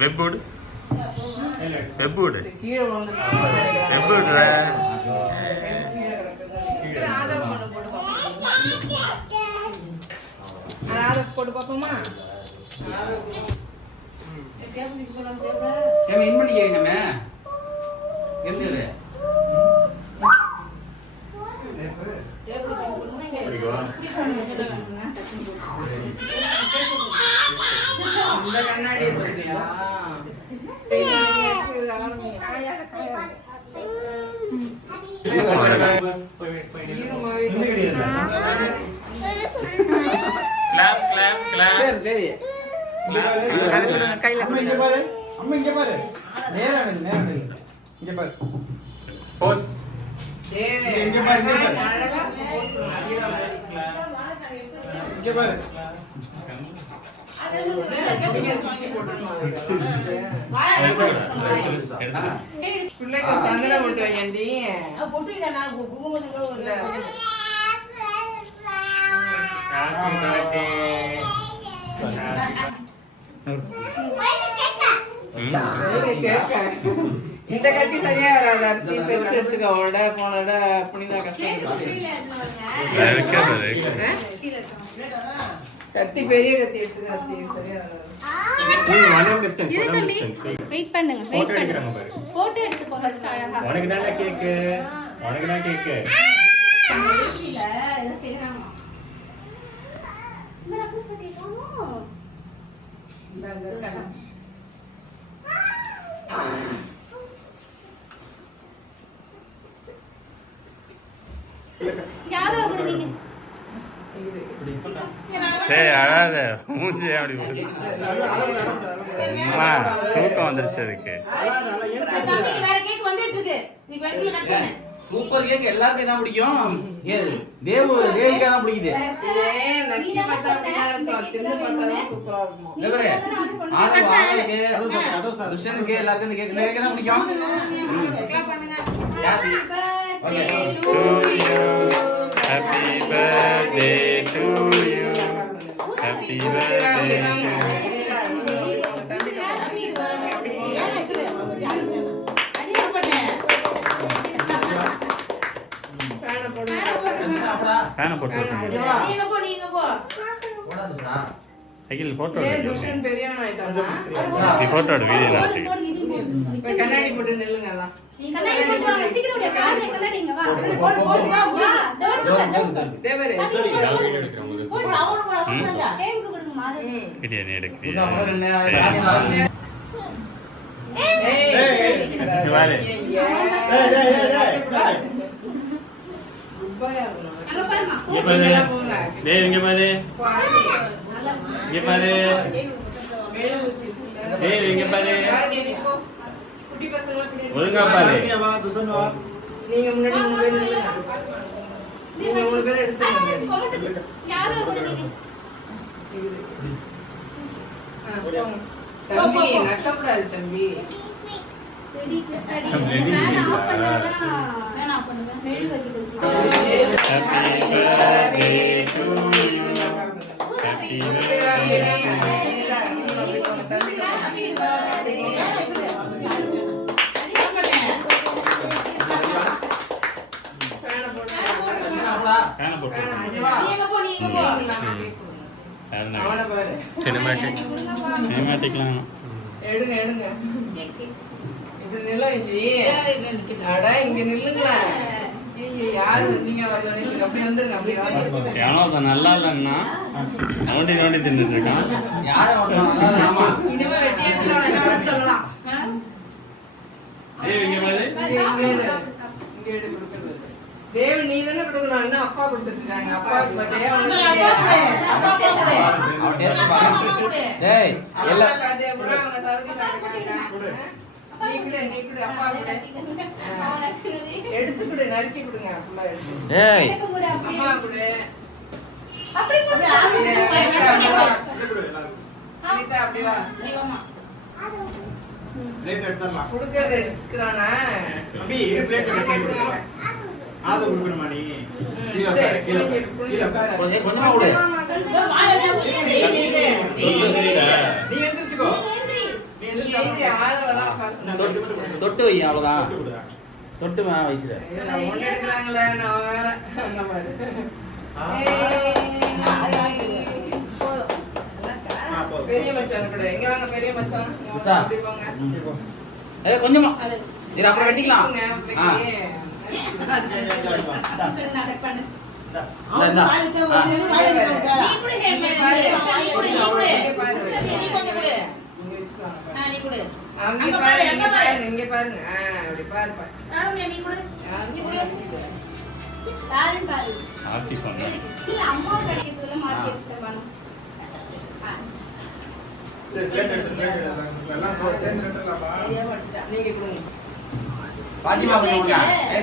வெப்போடு வெப்போடு கீழே வந்து வெப்போடுற போட்டு பார்ப்போமா? இன் பண்ணிக்கிறீங்க இருந்தது இந்த கண்ணாடி இருக்குல்லையா? கிளாப் கிளாப் கிளாப் சரி கையில அம்மா இங்க பாரு, அம்மா இங்க பாரு, நேரா நில்லு. இங்க பாரு, போஸ் இங்க பாரு, இங்க பாரு. பிள்ளைக்கு சந்தனம் போட்டு வைங்கடி. இந்த கத்தி சரியா வராது. அரிசி பெருசு எடுத்துக்க. உட போனட புனிதா கஷ்டம். கத்தி பெரிய கத்தி எடுத்துக்க. கத்தி சரியா வராது. வெயிட் பண்ணுங்க. போட்டோ எடுத்துக்கோ ஃபர்ஸ்ட் அழகா. உனக்கு நல்ல கேக். உனக்கு நல்ல கேக். இல்ல இத செய்யறாங்க. இங்க நான் கூப்பிட்டே போறோம். யாரோ கொடுங்க. சரி அழாத மூஞ்சி அப்படி போடு. அம்மா தூக்கம் வந்துருச்சு அதுக்கு. சூப்பர் கேக் எல்லாருக்கும் தான் பிடிக்கும். தேவுக்கு தான் பிடிக்குது. துஷனுக்கு எல்லாருக்கும் இந்த கேக் தான் பிடிக்கும். Happy birthday to you. Happy birthday. ஃபேனை போட்டு அகில் போட்டோ போட்டோ வீடியோ கண்ணாடி போட்டு நில்லுங்க. கண்ணாடி போட்டு வாங்க. சீக்கிரம் உடைய கார்ல கண்ணாடி இங்க வா. போடு வா. தேவரே சரி போடு அவனுக்கு டைம்க்கு கொடுங்க மாதிரி. வீடியோ நீ எடுக்க. அங்க பாருமா. டேய் இங்க பாரு. இங்க பாரு. டேய் இங்க பாரு. குட்டி பசங்க ஒழுங்கா பாரு. வா, துஷன் வா. நீங்க முன்னாடி 3 பேர் நில்லுங்க. நீங்க 3 பேர் எடுத்துங்க. யாரோ கொடுங்க. தம்பி நட்டக்கூடாது தம்பி. ரெடி கட்டடி. ஃபேன் ஆஃப் பண்ணாதா? ஃபேன் ஆஃப் பண்ணுங்க. மெழுகு வச்சிட்டு. Happy birthday to you. Happy birthday. ஃபேனை போட்டு சினிமேட்டிக் சினிமேட்டிக்லாம் எடுங்க எடுங்க. இப்படி நில்ல வச்சு அடா இங்க நில்லுங்களா. யாரு வந்தீங்க வரல அப்படி வந்துருங்க. அப்படி வாங்க. ஏனோ அது நல்லா இல்லைன்னா நோண்டி நோண்டி தின்னுட்டு இருக்கான். இனிமே வெட்டியாச்சு சொல்லலாம். ஏய் இங்க பாரு. இங்க எடு கொடுக்கிறது. தேவ் நீ தானே கொடுக்கணும். என்ன அப்பா கொடுத்துட்டு இருக்காங்க. அப்பாவுக்கு பர்த்டே டேய் எல்லா எடுத்து கொடு. நறுக்கி கொடுங்க. டேய் அம்மா கொடு. அப்படி போடு. அப்படி வா. பிளேட் எடுத்துறலாம். கொடுக்கறது எடுத்துக்கறானா? தம்பி இரு பிளேட்ல கட்டி ஆத குடுக்கணுமா நீ? கீழ உட்காரு, கீழ உட்காரு. கொஞ்சமா விடு. நீ ஜெயந்தி ஆதவதான் உட்கார்ந்து தொட்டு வை அவ்வளவுதான். தொட்டு வச்சிரு. ஒண்ணு எடுக்கிறாங்களே நான் வேற அந்த மாதிரி. பெரிய மச்சான் கூட எங்க வாங்க பெரிய மச்சான் அப்படி போங்க. கொஞ்சமா இது அப்புறம் வெட்டிக்கலாம். இங்க பாருங்க அப்படி பாருப்பா. அம்மா கிடைக்கிறதுல மாத்தி வச்சிட்டேன். பாத்திமா கொடுங்க.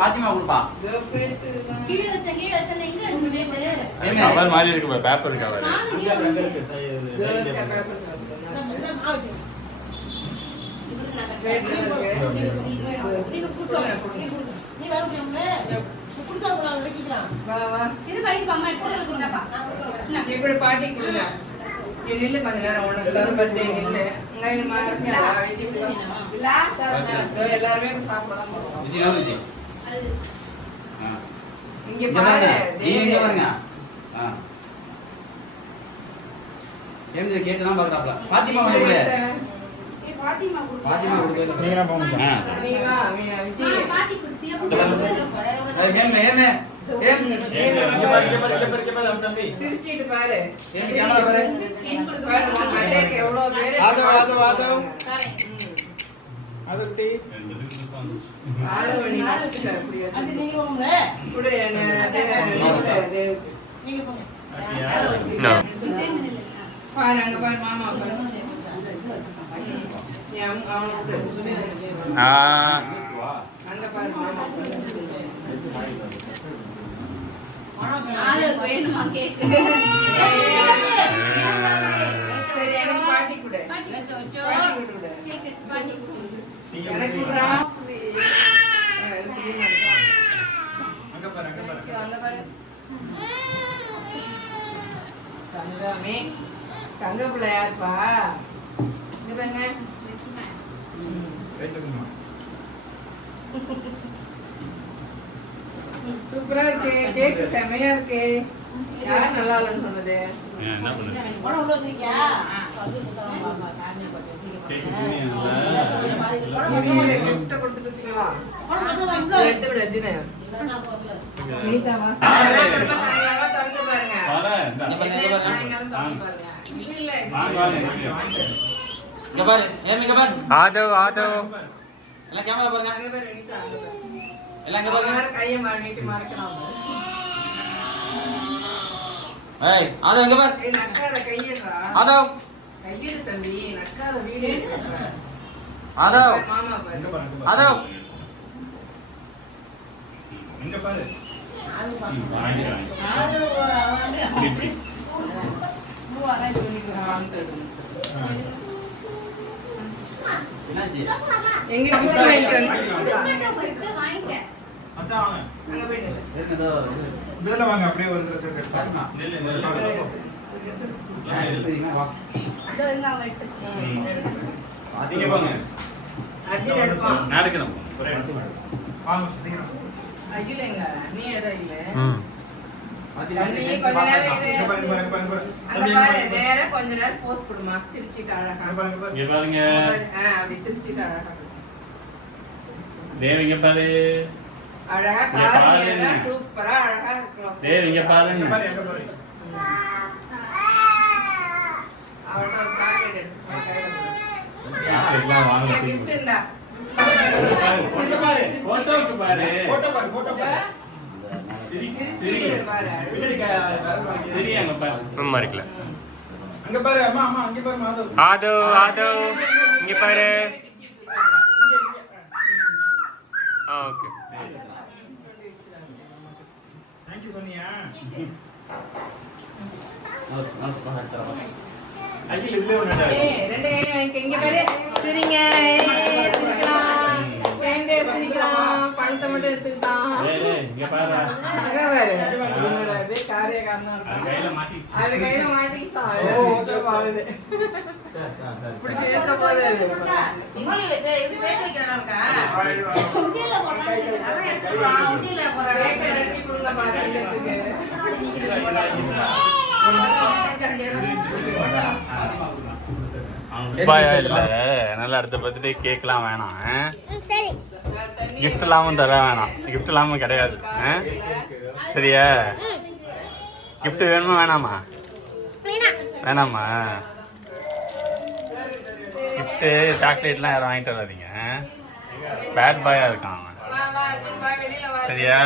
பாத்திமா கொடுப்பா. கீழ வச்ச எங்க வச்சிட்டே கவர் மாதிரி இருக்கு பாரு, பேப்பர் கவர். இப்படி பாட்டி கொடுங்க. நில்லு கொஞ்ச நேரம் உனக்கு பர்த்டே நில்லு. எல்லாருமே சாப்பிடலாம் போறோம். இங்க பாரு இங்க பாருங்க. ஏம்ஜி கேட்டலாம் பாக்குறாப்ல. பாத்திமா வந்து பாத்திமா கொடுங்க. நீங்க போங்க. நீ வா விஜய் பாட்டி குடுத்தியா ஏமே இங்க பாரு தம்பி. சிரிச்சிட்டு பாரு. கேமரா பாரு. பாரு உன் மண்டைக்கு எவ்வளவு பேரு. அதுட்டி ஆளவணி வச்சுட்ட அப்படியே. அது நீங்க போங்க. கூட என்ன நீங்க போங்க. பாரு அங்க பாரு மாமா பாரு. அங்க பாரு மாமா ஆளு வேணுமா கேக். சரி எனக்கு பாட்டி கூட. பாட்டி கூட. கேக் பாட்டி எனக்கு குடுறா. அங்க பாரு அங்க பாரு. தங்கமே தங்க பிள்ளை யாருப்பா? இங்க பாருங்க. வெயிட்டுமா. சூப்பரா இருக்கு. கேக் செமையா இருக்கு. யார் நல்லா இல்லைன்னு சொன்னது? என்ன பண்ணுது? போன உள்ள வச்சிருக்கியா? அது குத்தலாம் பாப்பா. காரணம் போட்டு இல்ல gift கொடுத்து குத்திங்களா? போன மச்சா இவ்ளோ எடுத்து விடு அர்ஜுனே. நான் போறல. வினிதாவா? சாயங்காலம் திறந்து பாருங்க. வரேன் இந்த. சாயங்காலம் திறந்து பாருங்க. இல்ல வாங்க இங்க பாரு. இங்க பாரு. ஆதவ் எல்லாம் கேமரா பாருங்க. அங்க பாரு வினிதா அங்க பாரு. எல்லாம் இங்க பாருங்க. கையை நீட்டி மறக்கலாம். ஏய் ஆதவ் இங்க பாரு. ஏய் நக்காத கையேடா. ஆதவ் கையெடு தம்பி. நக்காத வீடியோ எடுக்கற. ஆதவ் மாமா பாரு. இங்க பாரு. ஆதவ் இங்க பாரு. ஆளு வாங்க பாப்பா. ஆளு அவன் இப்படி மூவா ரைட் பண்ணிக்கலாம். என்னாச்சு? எங்க gift வாங்கிட்டு ஃபர்ஸ்ட் வாங்கிக்க. மச்சான் வாங்க. அங்க போய் நில்லு. இருக்குதோ? இதுல வாங்க அப்படியே ஒரு தடவை சேர்த்து பாருமா. நில்லு வா. இதோ இங்க அவன் எடுத்து. நீங்க போங்க. அகில் எடுப்பான். நடக்கணும். வாங்க சீக்கிரம். அகில் எங்க? நீ எட இல்ல. பாத்திமா தம்பி கொஞ்ச நேரம் இரு. இங்க பாரு இங்க பாரு இங்க பாரு. அங்க பாரு நேரா கொஞ்ச நேரம் போஸ் கொடுமா. சிரிச்சிட்டு அழகா. இங்க பாரு இங்க பாரு. இங்க பாருங்க. அப்படி சிரிச்சிட்டு அழகா. தேவ் இங்க பாரு. அழகா இங்க பாரு. கார்ல சூப்பரா அழகா இருக்கும். தேவ் இங்க இங்க பாருங்க. பாரு இங்க பாரு. அவட்ட ஒரு பாக்கெட் எடுத்து எல்லாம் வாங்க. கிஃப்ட் இருந்தா. போட்டோ பாரு. போட்டோக்கு பாரு. போட்டோ பாரு போட்டோ பாரு. சிரிச்சிட்டு பாரு. பின்னாடி வரல வாங்க. சரி அங்க பாரு. ரொம்ப இருக்குல்ல. அங்க பாரு அம்மா அம்மா அங்க பாரு மாதவ். ஆதவ் இங்க பாரு. Okay. Thank you Sonia. Akhil இதுல ஒண்ணடா. ஏய் ரெண்டு கையில வாங்கிக்க. இங்க பாரு. சிரிங்க. சிரிக்கலாம். வேண்டே சிரிக்கலாம். பணத்தை பழத்தை மட்டும் எடுத்துக்கிட்டான். டேய், டேய், இங்க பாருடா. அங்க பாரு. என்னடா இது, காரியக்காரனா அது இருக்கான். கையில மாட்டிக்கிச்சு. அது கையில மாட்டிக்கிச்சான். ஆகுது. பிடிச்சி இழுத்த போது அது. இங்கேயே இது சேர்த்து வைக்கிறதா இருக்கா? கீழே போடுறாங்க. அதான் எடுத்துட்டு வா, உண்டியில போறாங்க. கேக்க நறுக்கி கொடுங்க பாக்கிறதுக்கு. துபாயா இல்ல, அதனால அடுத்த பர்த்டே கேக்லாம் வேணாம். கிஃப்ட் இல்லாமல் தர வேணாம். கிஃப்ட் இல்லாமல் கிடையாது. சரியா? கிஃப்ட் வேணுமா வேணாமா? வேணாமா? கிஃப்ட்டு சாக்லேட்லாம் யாரும் வாங்கிட்டு வராதீங்க. பேட் பாயா இருக்கான் அவன். வா, வா, வா, வெளியில வா. சரியா?